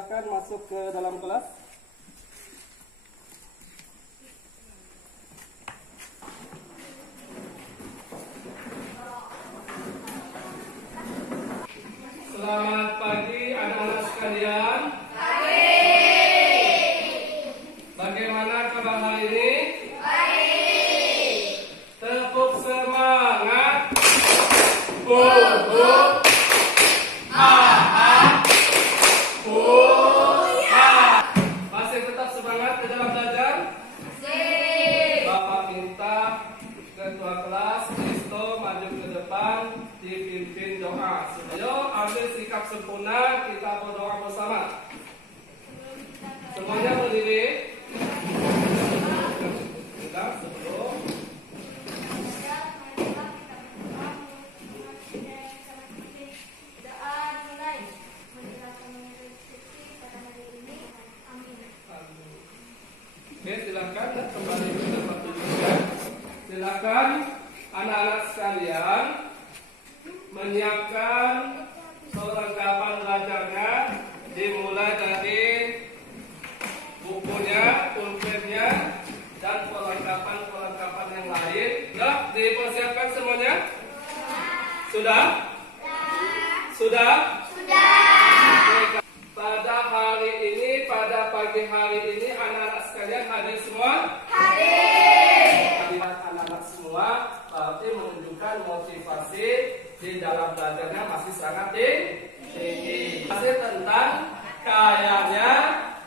silakan masuk ke dalam kelas. Selamat pagi anak-anak sekalian. Bagaimana kabar hari ini? Baik. Tepuk semangat. Masih tetap semangat di dalam belajar? Bapak minta ketua kelas Kristo maju ke depan, dipimpin doa. Ayo ambil sikap sempurna, kita berdoa bersama. Semuanya berdiri. Kita sebelum Oke, silakan kembali ke tempat duduknya. Silakan anak-anak sekalian menyiapkan perlengkapan belajarnya, dimulai dari bukunya, pulpennya, dan perlengkapan yang lain. Sudah dipersiapkan semuanya? Sudah? Sudah? Oke, pada hari ini, pada pagi hari ini, anak-anak sekalian hadir semua? Hadir. Anak-anak semua berarti menunjukkan motivasi di dalam belajarnya masih sangat tinggi. Masih tentang kayanya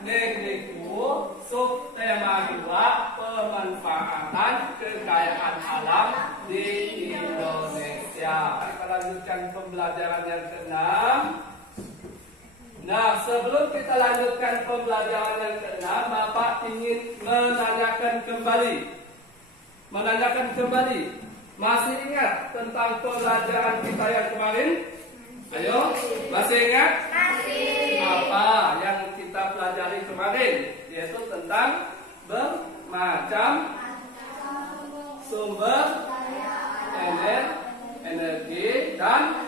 negeriku, subtema 2, pemanfaatan kekayaan alam di Indonesia. Kita lanjutkan pembelajaran yang ke-6. Nah, sebelum kita lanjutkan pembelajaran yang ke-6, Bapak ingin menanyakan kembali. Masih ingat tentang pembelajaran kita yang kemarin? Ayo, masih ingat? Masih. Apa yang kita pelajari kemarin? Yaitu tentang bermacam sumber energi dan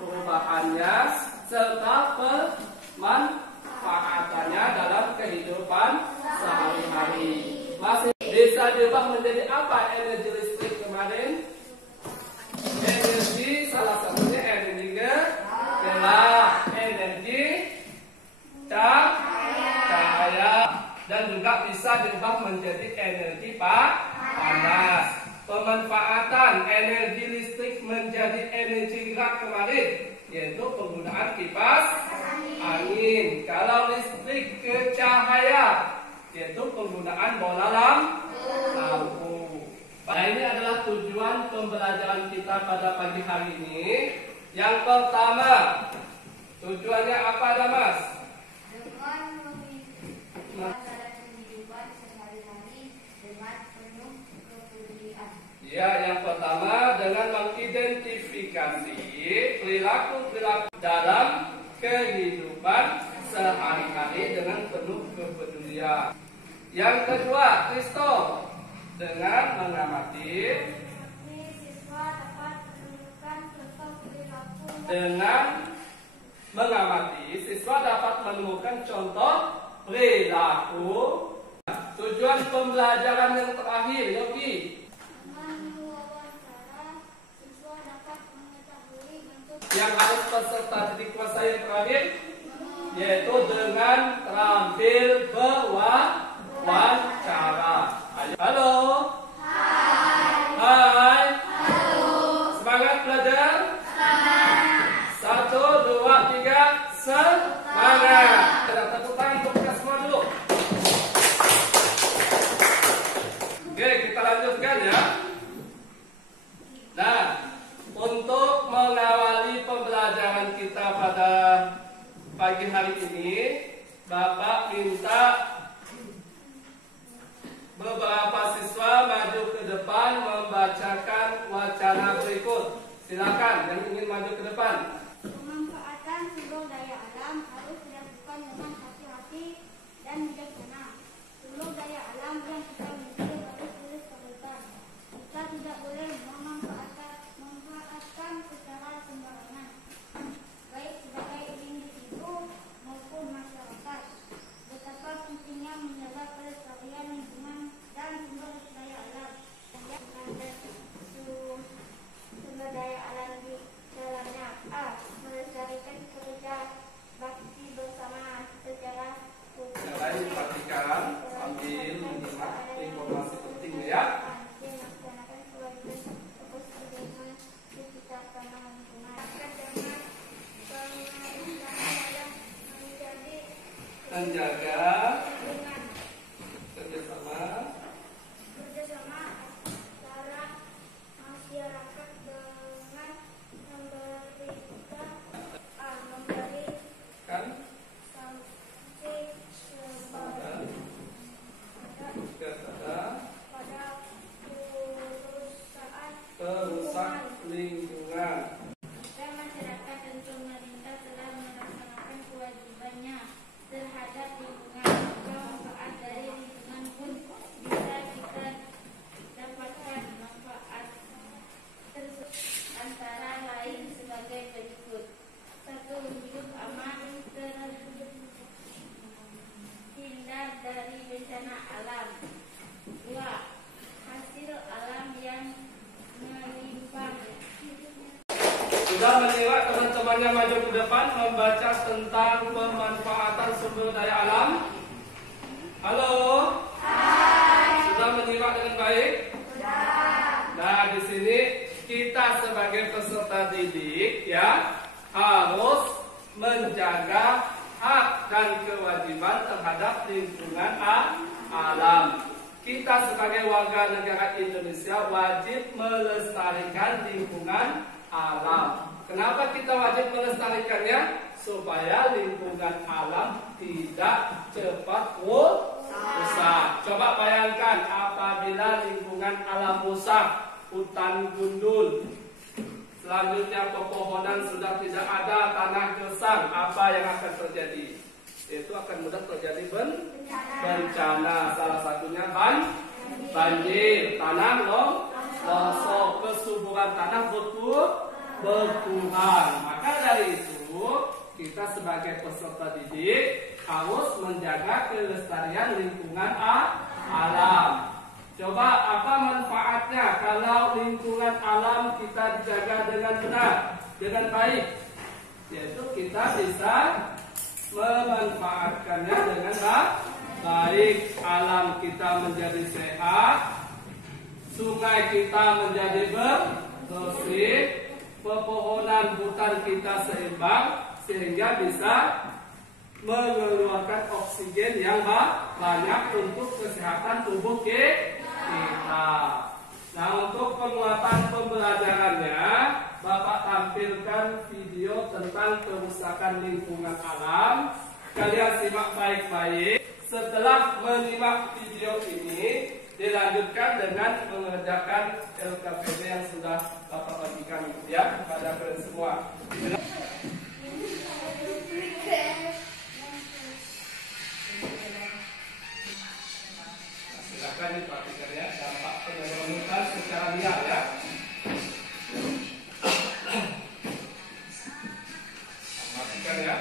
perubahannya serta pemanfaatannya dalam kehidupan sehari-hari. Masih bisa diubah menjadi apa energi listrik kemarin? Energi, salah satunya energi gelap, energi cahaya, dan juga bisa diubah menjadi energi panas. Pemanfaatan energi listrik menjadi energi gerak kemarin, yaitu penggunaan kipas angin. Kalau listrik ke cahaya, yaitu penggunaan bola lampu. Nah, ini adalah tujuan pembelajaran kita pada pagi hari ini. Yang pertama, tujuannya apa, Damas? Ya, yang pertama dengan mengidentifikasi perilaku-perilaku dalam kehidupan sehari-hari dengan penuh kepedulian. Yang kedua, Kristo, dengan mengamati siswa dapat menemukan contoh perilaku. Tujuan pembelajaran yang terakhir, Yogi. Yang harus peserta didik kuasa yang terakhir, yaitu dengan terampil berwawancara. Halo. Hai. Halo. Semangat belajar? Semangat. 1, 2, 3, semangat. Tepuk tangan untuk kita semua dulu. Oke, kita lanjutkan ya. Nah, untuk mengawali pembelajaran kita pada pagi hari ini, Bapak minta beberapa siswa maju ke depan membacakan wacana berikut. Silakan yang ingin maju ke depan. Pemanfaatan sumber daya alam harus dilakukan dengan hati-hati dan bijaksana. Sumber daya alam yang kita miliki harus dilestarikan. Kita tidak boleh memanfaatkan secara sembarangan, baik sebagai lingkungan alam. Kita sebagai warga negara Indonesia wajib melestarikan lingkungan alam. Kenapa kita wajib melestarikannya? Supaya lingkungan alam tidak cepat rusak. Coba bayangkan apabila lingkungan alam rusak, hutan gundul, selanjutnya pepohonan sudah tidak ada, tanah gersang, apa yang akan terjadi? Itu akan mudah terjadi bencana. Salah satunya banjir, tanah longsor, kesuburan tanah berkurang. Maka dari itu kita sebagai peserta didik harus menjaga kelestarian lingkungan alam. Coba apa manfaatnya kalau lingkungan alam kita dijaga dengan benar, dengan baik? Yaitu kita bisa memanfaatkannya dengan baik. Alam kita menjadi sehat, sungai kita menjadi bersih, pepohonan hutan kita seimbang, sehingga bisa mengeluarkan oksigen yang banyak untuk kesehatan tubuh kita. Nah, untuk penguatan pembelajarannya, Bapak tampilkan video tentang kerusakan lingkungan alam. Kalian simak baik-baik. Setelah menyimak video ini, dilanjutkan dengan mengerjakan LKPD yang sudah Bapak bagikan ya kepada kalian semua. Silakan diperhatikan ya dampak penyelamatan secara liar ya. Perhatikan ya.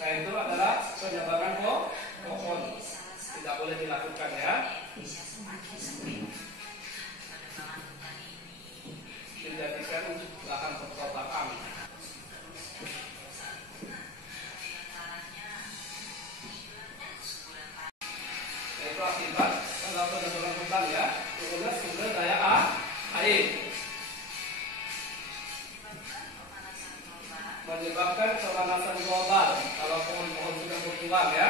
Nah, itu adalah penebangan pohon. Tidak boleh dilakukan ya. Dijadikan lahan perkotaan. Itu akibat penebangan hutan ya, turunnya sumber daya air, menyebabkan pemanasan global kalau pohon-pohon sudah berkurang ya.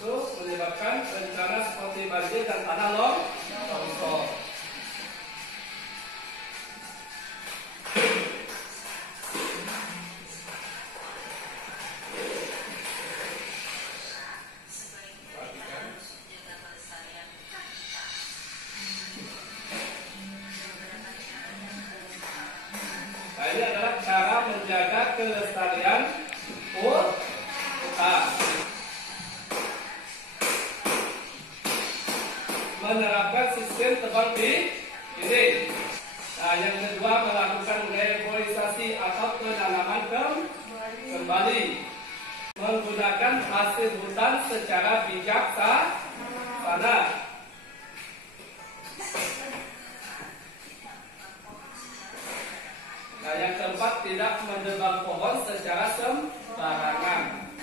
Itu menyebabkan bencana seperti banjir dan tanah longsor. Nah, ini adalah cara menjaga kelestarian hutan. Menerapkan sistem tebang pilih. Nah, yang kedua melakukan reboisasi atau penanaman kembali. Menggunakan hasil hutan secara bijaksana. Nah, yang keempat tidak menebang pohon secara sembarangan.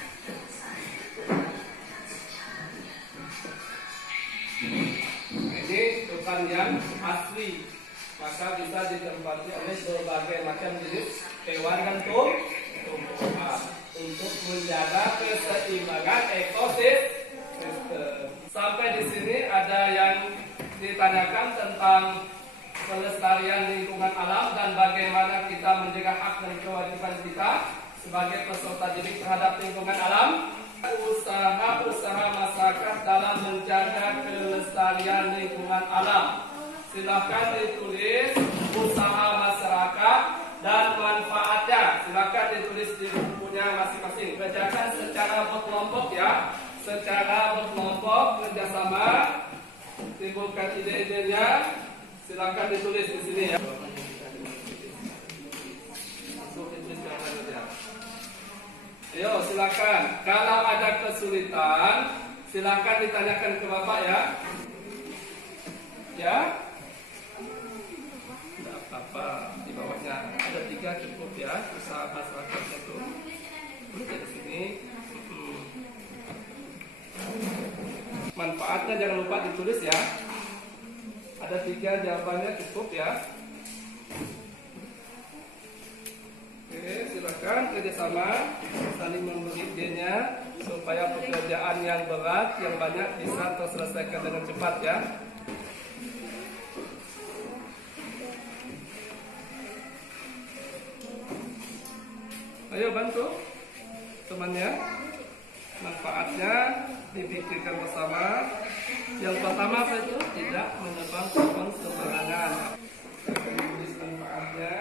Ini hutan yang asli, maka bisa ditempati oleh berbagai macam jenis hewan dan tumbuhan untuk menjaga keseimbangan ekosistem. Sampai di sini ada yang ditanyakan tentang pelestarian lingkungan alam dan bagaimana kita menjaga hak dan kewajiban kita sebagai peserta didik terhadap lingkungan alam. Usaha-usaha masyarakat dalam menjaga kelestarian lingkungan alam. Silakan ditulis usaha masyarakat dan manfaatnya. Silakan ditulis di bukunya masing-masing. Kerjakan secara berkelompok ya. Secara berkelompok kerjasama, timbulkan ide-idenya. Silakan ditulis di sini ya. Ayo silakan. Kalau ada kesulitan, silakan ditanyakan ke Bapak ya. Ya. Tidak apa-apa. Di bawahnya ada 3 cukup ya. Usaha masyarakatnya itu. Dari sini. Manfaatnya jangan lupa ditulis ya. Ada 3 jawabannya cukup ya. Oke, silakan kerjasama saling memberi idenya supaya pekerjaan yang berat, yang banyak bisa terselesaikan dengan cepat ya. Ayo bantu temannya. Manfaatnya dipikirkan bersama. Yang pertama apa itu? Tidak menebang pohon sembarangan. Tulis manfaatnya.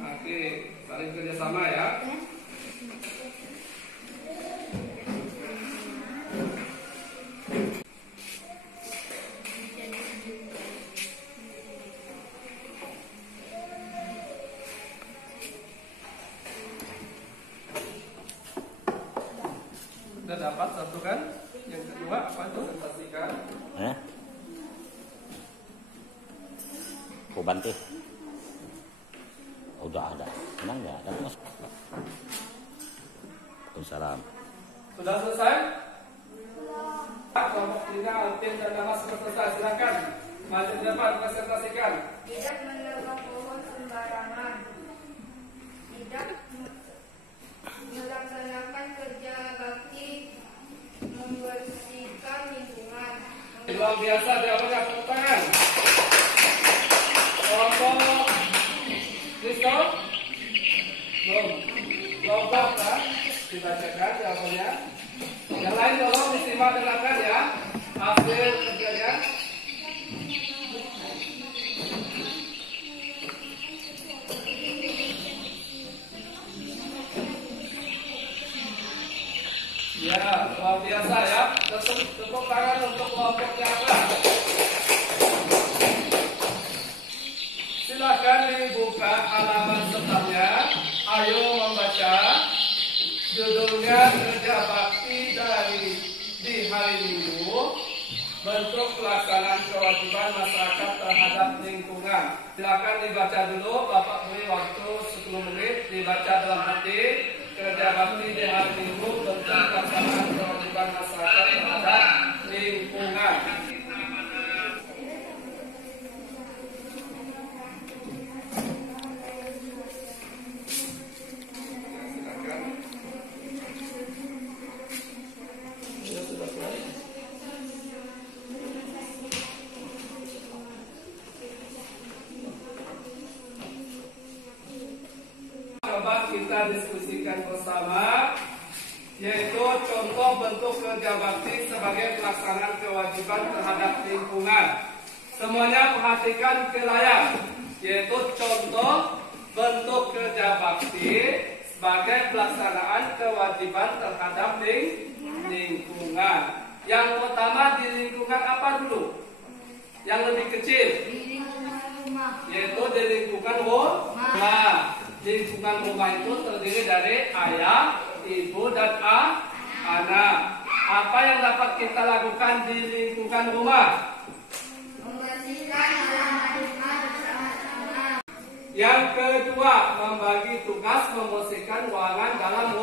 Oke, saling kerjasama ya. Sudah dapat satu kan? Yang kedua apa itu? Presentasikan. Aku bantu. Udah ada. Senang nggak? Ada mas. Waalaikumsalam. Sudah selesai? Kelompok 3 Alvin dan nama sudah selesai. Silakan maju ke depan presentasikan. Tidak menebang pohon sembarangan. Tidak melaksanakan kerja bakti membersihkan lingkungan. Luar biasa jawabannya, tepuk tangan. Kelompok Kristo belum kelompok kan dibacakan jawabannya. Yang lain tolong disimak dengarkan ya hasil kerjanya. Ya, luar biasa ya. Tepuk tangan untuk kelompok yang lain. Silakan dibuka halaman setelahnya. Ayo membaca. Judulnya kerja bakti di hari Minggu. Bentuk pelaksanaan kewajiban masyarakat terhadap lingkungan. Silakan dibaca dulu. Bapak beri waktu 10 menit. Dibaca dalam hati. Kerja bakti di hari Minggu. Bentuk pelaksanaan kewajiban masyarakat terhadap lingkungan. Kita diskusikan bersama, yaitu contoh bentuk kerja bakti sebagai pelaksanaan kewajiban terhadap lingkungan. Semuanya perhatikan ke layar, yaitu contoh bentuk kerja bakti sebagai pelaksanaan kewajiban terhadap lingkungan. Yang pertama di lingkungan apa dulu? Yang lebih kecil, yaitu di lingkungan rumah. Lingkungan rumah itu terdiri dari ayah, ibu, dan anak. Apa yang dapat kita lakukan di lingkungan rumah? Membersihkan halaman rumah bersama-sama. Yang kedua, membagi tugas membersihkan ruangan dalam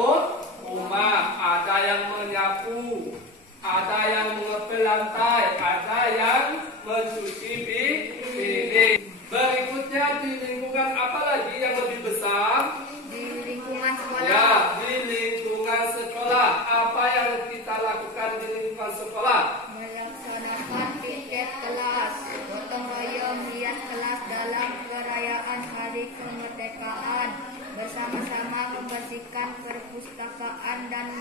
rumah. Ada yang menyapu, ada yang mengepel lantai, ada yang mencuci piring. Berikutnya di lingkungan apa lagi yang lebih besar? Di lingkungan sekolah. Ya, di lingkungan sekolah. Apa yang kita lakukan di lingkungan sekolah? Melaksanakan piket kelas, gotong royong hias kelas dalam perayaan Hari Kemerdekaan, bersama-sama membersihkan perpustakaan dan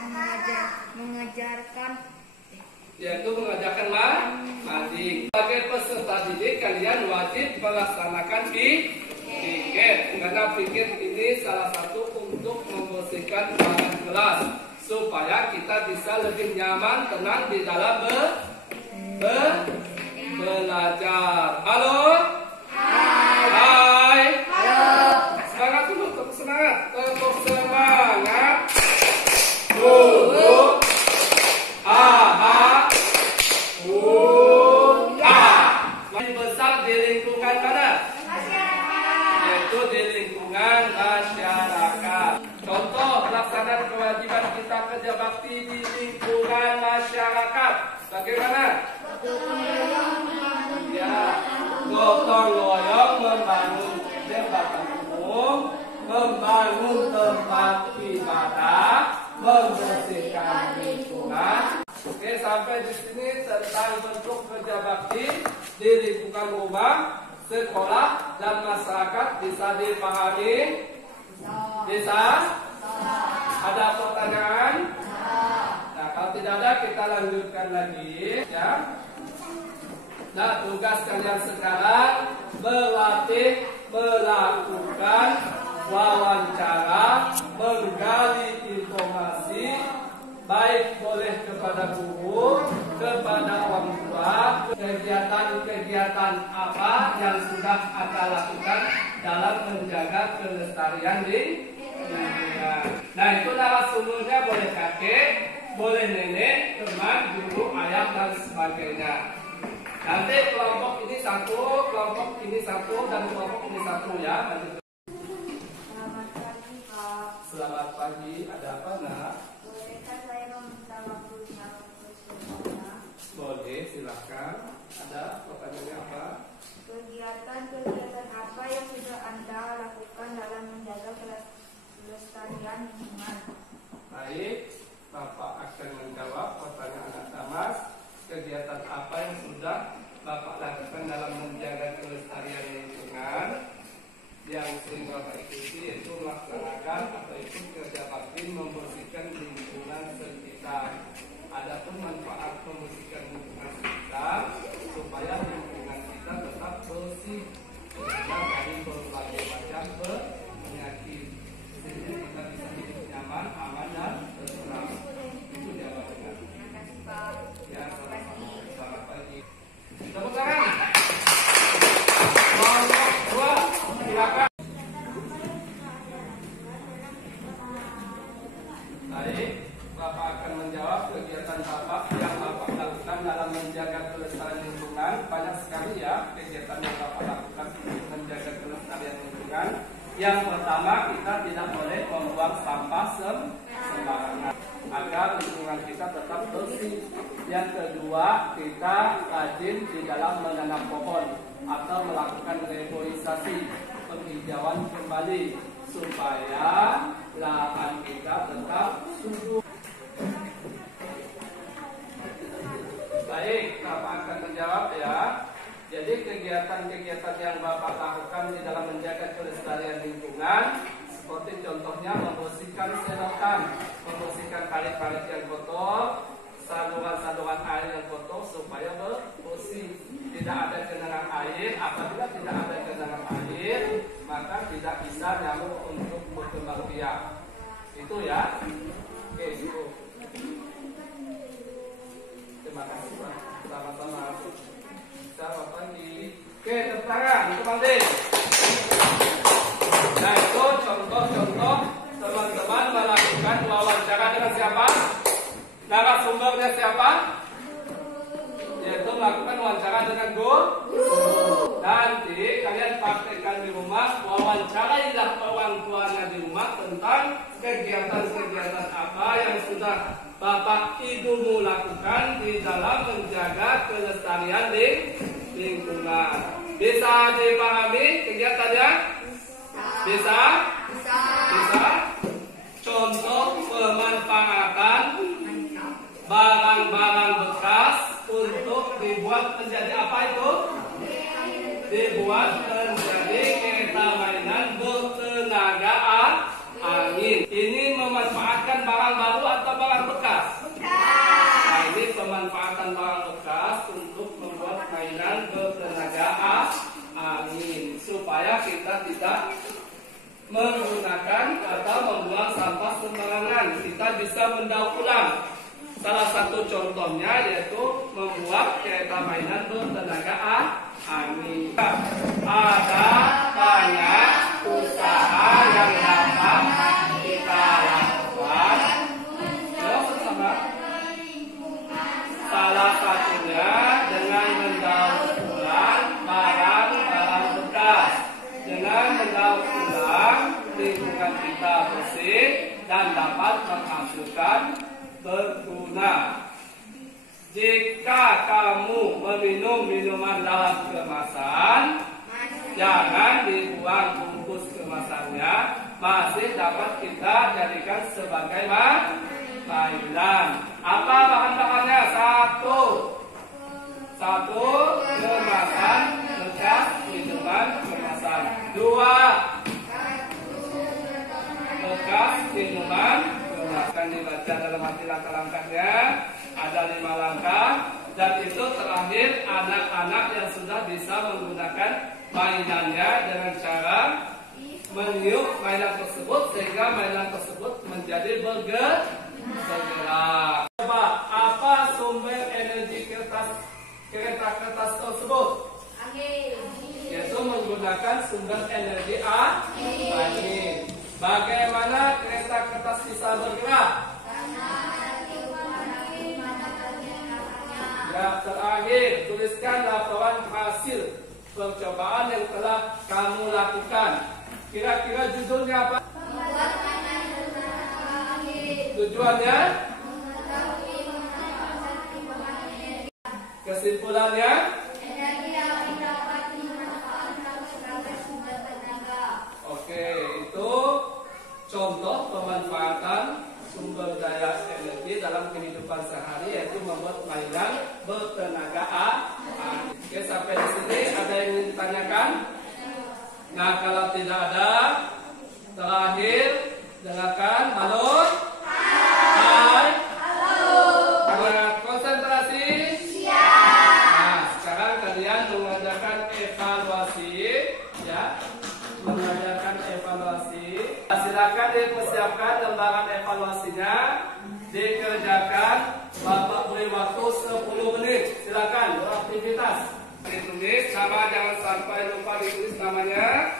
mengajarkan Yaitu mengajarkan mandi. Sebagai peserta didik, kalian wajib melaksanakan piket. Karena piket ini salah satu untuk membersihkan ruangan kelas supaya kita bisa lebih nyaman, tenang di dalam belajar. Halo? Hai. Hai. Halo. Semangat dulu, semangat. kerja bakti di lingkungan masyarakat. Bagaimana? Ya, gotong royong membangun jembatan umum, membangun tempat ibadah, membersihkan lingkungan. Oke, sampai di sini tentang bentuk kerja bakti di lingkungan rumah, sekolah, dan masyarakat bisa dipahami? Bisa? Ada pertanyaan? Nah, kalau tidak ada kita lanjutkan lagi, ya. Nah, tugas kalian sekarang berlatih melakukan wawancara, menggali informasi, baik boleh kepada guru, kepada orang tua, kegiatan-kegiatan apa yang sudah Anda lakukan dalam menjaga kelestarian lingkungan. Nah, itu narasumbernya boleh kakek, boleh nenek, teman, guru, ayah, dan sebagainya. Nanti kelompok ini satu, kelompok ini satu, dan kelompok ini satu, ya. Selamat pagi, Pak. Selamat pagi, ada apa, nak? Bolehkah saya meminta waktunya untuk semuanya? Boleh, silakan. Ada pertanyaannya apa? Kegiatan-kegiatan apa yang sudah Anda lakukan dalam menjaga kelestarian lingkungan? Baik, Bapak akan menjawab pertanyaan Anda, Mas. Kegiatan apa yang sudah Bapak lakukan dalam menjaga kelestarian lingkungan? Yang sering Bapak ikuti yaitu melaksanakan atau ikut kerja bakti membersihkan lingkungan sekitar. Adapun manfaat membersihkan lingkungan sekitar supaya lingkungan kita tetap bersih terhindar dari berbagai macam penyakit, sehingga kita bisa hidup nyaman, aman, dan tentram. Itu jawabannya. Terima kasih, Pak. Ya, sama-sama. Selamat pagi. Tepuk tangan. Kelompok 2, silakan. Baik, Bapak akan menjawab kegiatan Bapak yang Bapak lakukan dalam menjaga kelestarian lingkungan. Banyak sekali ya kegiatan yang Bapak lakukan untuk menjaga kelestarian lingkungan. Yang pertama, kita tidak boleh membuang sampah sembarangan agar lingkungan kita tetap bersih. Yang kedua, kita rajin di dalam menanam pohon atau melakukan reboisasi, penghijauan kembali supaya lahan kita tetap subur. Baik, Bapak akan menjawab ya. Jadi kegiatan-kegiatan yang Bapak lakukan di dalam menjaga kelestarian lingkungan seperti contohnya membersihkan sedotan, membersihkan parit-parit yang kotor, saluran-saluran air yang kotor supaya bersih. Tidak ada genangan air. Apabila tidak ada genangan air, maka tidak bisa nyamuk untuk berkembang biak. Itu ya. Oke, itu. Terima kasih, Pak. Sama-sama. Selamat pagi. Oke, tepuk tangan, teman-teman. Nah, itu contoh-contoh teman-teman melakukan wawancara dengan siapa? Narasumbernya siapa? Yaitu melakukan wawancara dengan guru. Nanti kalian praktekkan di rumah, wawancarailah orang tuanya di rumah tentang kegiatan-kegiatan apa yang sudah Bapak Ibumu lakukan di dalam menjaga kelestarian lingkungan. Bisa dipahami kegiatannya? Bisa? Bisa? Contoh pemanfaatan barang-barang bekas untuk dibuat menjadi apa itu? Dibuat menjadi kereta mainan bertenaga angin. Ini memanfaatkan barang baru atau barang bekas? Nah, ini pemanfaatan barang bekas untuk membuat mainan bertenaga angin supaya kita tidak menggunakan atau membuang sampah sembarangan. Kita bisa mendaur ulang. Salah satu contohnya yaitu membuat kereta mainan bertenaga angin. Ada banyak usaha yang dapat kita lakukan bersama. Salah satunya dengan mendaur ulang barang-barang bekas. Dengan mendaur ulang lingkungan kita bersih dan dapat menghasilkan berguna. Jika kamu meminum minuman dalam kemasan, jangan dibuang bungkus kemasannya, masih dapat kita jadikan sebagai mainan. Apa bahan-bahannya? Satu kemasan bekas minuman kemasan. 2 bekas minuman kemasan. Dibaca dalam hati langkah-langkahnya. Ada 5 langkah, dan itu terakhir anak-anak yang sudah bisa menggunakan mainannya dengan cara meniup mainan tersebut sehingga mainan tersebut menjadi bergerak. Coba, apa sumber energi kereta kertas tersebut? Yaitu menggunakan sumber energi angin. Bagaimana kereta kertas bisa bergerak? Ya, terakhir, tuliskan laporan hasil percobaan yang telah kamu lakukan. Kira-kira judulnya apa? Tujuannya? Kesimpulannya? Oke, itu contoh pemanfaatan sumber daya energi dalam kehidupan sehari, yaitu membuat mainan bertenaga angin. Oke, sampai di sini ada yang ingin ditanyakan? Nah, kalau tidak ada, terakhir dengarkan. Halo? Hai? Konsentrasi? Nah, sekarang kalian mengajarkan evaluasi, ya. Mengajarkan evaluasi. Silakan dipersiapkan lembaran evaluasinya, dikerjakan. Bapak beri waktu 10 menit. Silakan beraktivitas. Ditulis nama, jangan sampai lupa ditulis namanya.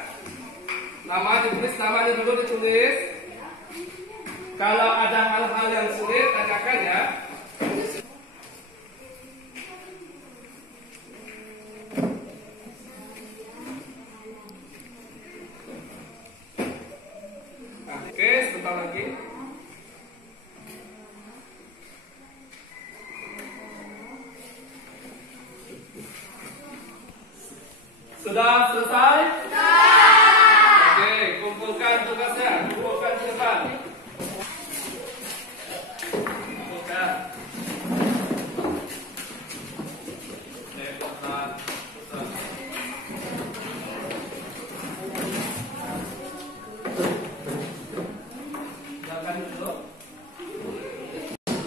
Nama ditulis, namanya dulu ditulis. Kalau ada hal-hal yang sulit, tanyakan ya. Oke, sebentar lagi. Sudah selesai? Sudah. Oke, kumpulkan tugasnya. Kumpulkan depan. Kumpulkan.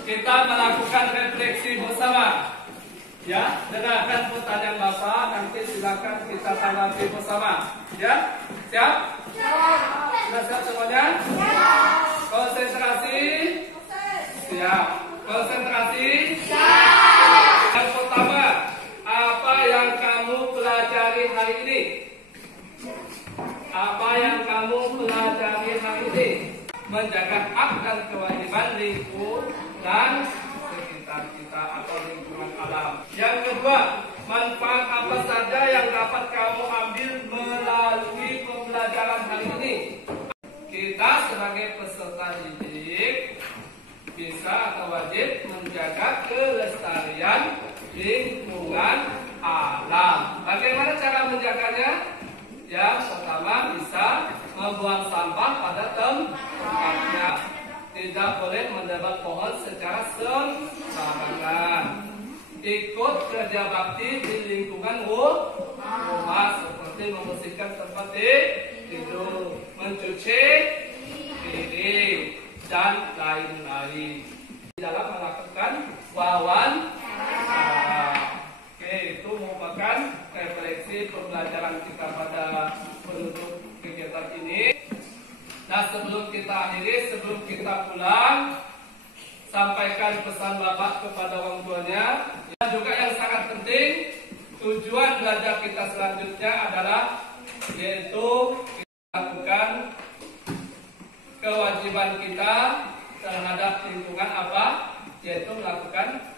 Kita melakukan refleksi bersama. Ya, dengarkan pertanyaan Bapak, nanti silakan kita tanggapi bersama. Ya, siap? Sudah siap semuanya? Konsentrasi? Siap. Konsentrasi? Yang pertama, apa yang kamu pelajari hari ini? Apa yang kamu pelajari hari ini? Menjaga hak dan kewajiban lingkungan sekitar kita atau lingkungan alam. Yang kedua, manfaat apa saja yang dapat kamu ambil melalui pembelajaran hari ini? Kita sebagai peserta didik bisa atau wajib menjaga kelestarian lingkungan alam. Bagaimana cara menjaganya? Yang pertama, bisa membuang sampah pada tempatnya. Tidak boleh menebang pohon secara sembarangan. Ikut kerja bakti di lingkungan rumah, seperti membersihkan tempat tidur, mencuci piring, dan lain-lain. Dalam melakukan wawancara. Oke, itu merupakan refleksi pembelajaran kita pada penutup kegiatan ini. Nah, sebelum kita akhiri, sebelum kita pulang, sampaikan pesan Bapak kepada orang tuanya. Dan juga yang sangat penting, tujuan belajar kita selanjutnya adalah yaitu melakukan kewajiban kita terhadap lingkungan apa? Yaitu melakukan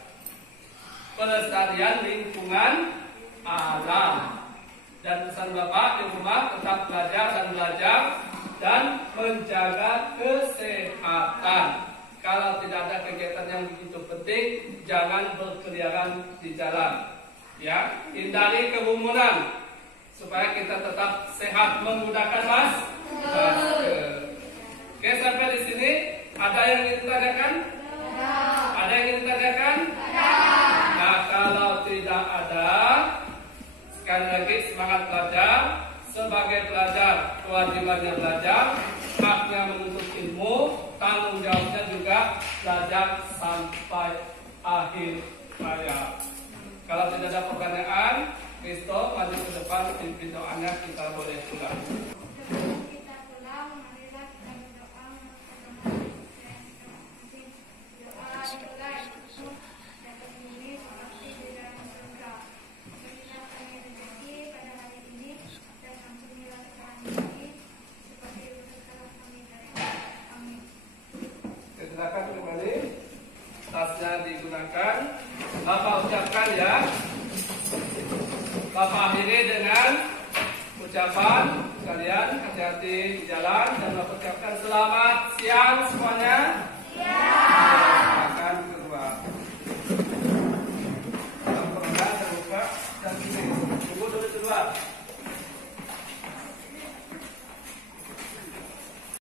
pelestarian lingkungan alam. Dan pesan Bapak di rumah tetap belajar dan menjaga kesehatan. Kalau tidak ada kegiatan yang yang begitu penting, jangan berkeliaran di jalan. Ya, hindari kerumunan supaya kita tetap sehat menggunakan masker. Oke, sampai di sini ada yang ingin ditanyakan? Ada yang ingin ditanyakan? Nah, kalau tidak ada, sekali lagi semangat belajar. Sebagai pelajar, kewajibannya belajar, haknya menuntut ilmu, tanggung jawabnya juga belajar sampai akhir hayat. Kalau tidak ada pertanyaan, Kristo maju ke depan, pimpin doanya, kita boleh pulang. Sebelum kita pulang, marilah kita berdoa doa itulah untuk dapat memilih seperti di dalam surga. Berilah kami rezeki pada hari ini dan ampunilah kesalahan kami seperti kesalahan kami dari kami. Silakan kembali, tasnya digunakan. Bapak ucapkan ya. Bapak akhiri dengan ucapan kalian hati-hati di jalan dan Bapak ucapkan selamat siang semuanya.